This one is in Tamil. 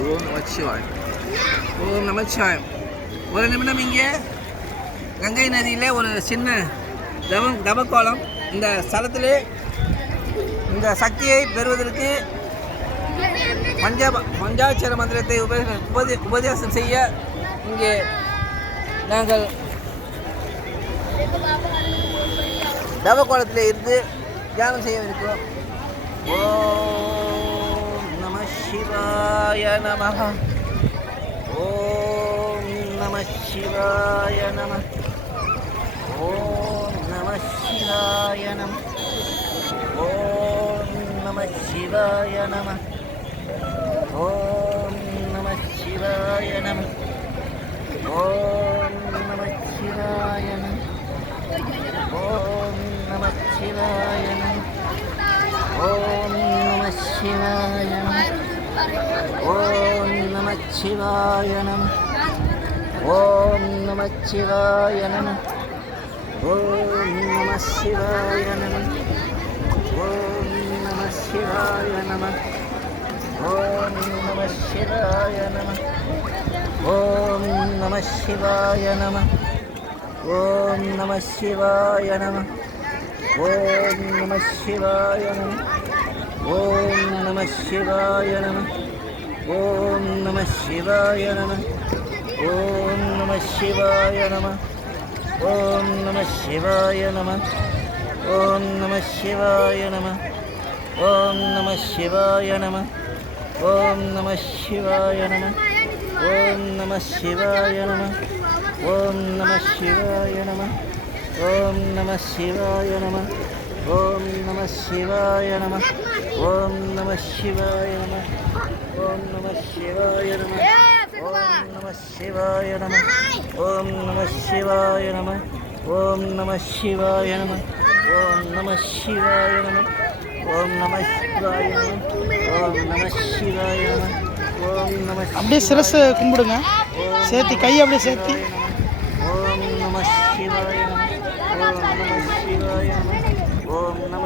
ஓம் நமச்சிவாய் ஓம் நமச்சிவாய் ஒரு நிமிடம் இங்கே கங்கை நதியில் ஒரு சின்ன தவம் தவக்கோலம் இந்த ஸ்தலத்திலே இந்த சக்தியை பெறுவதற்கு பஞ்சாப பஞ்சாட்சர மந்திரத்தை உப உபதே உபதேசம் செய்ய இங்கே நாங்கள் தவக்கோலத்தில் இருந்து தியானம் செய்ய இருக்கிறோம் ஓம் நம சிவா శివాయ నమ. ఓం నమ శివాయ నమ. ఓం నమ శివాయ నమ. ఓం నమ శివాయ నమ. ஓம் நம சிவாய நம ஓம் நம சிவாய நம ஓம் நம சிவாய நம ஓம் நம சிவாய நம ஓம் நம சிவாய நம ஓம் நம சிவாய நம ஓம் நம சிவாய நம ஓம் நம சிவாய நம. ஓம் நம சிவாய நம ஓம் நம சிவாய நம ஓம் நம சிவாய நம ஓம் நம சிவாய நம ஓம் நம சிவாய நம ஓம் நம சிவாய நம ஓம் நம சிவாய நம ஓம் நம சிவாய நம ஓம் நம சிவாய நம ஓம் நம சிவாய நம ஓம் நம சிவாய நம ஓம் நம சிவாய நம ஓம் நம சிவாய நம ஓம் நம சிவாய நம ஓம் நம சிவாய நம ஓம் நம சிவாய நம ஓம் நம சிவாய நம ஓம் நம சிவாய நம ஓம் நம சிவாய நம ஓம் நம அப்படியே சிரசை கும்பிடுங்க சேர்த்தி கை அப்படியே சேர்த்தி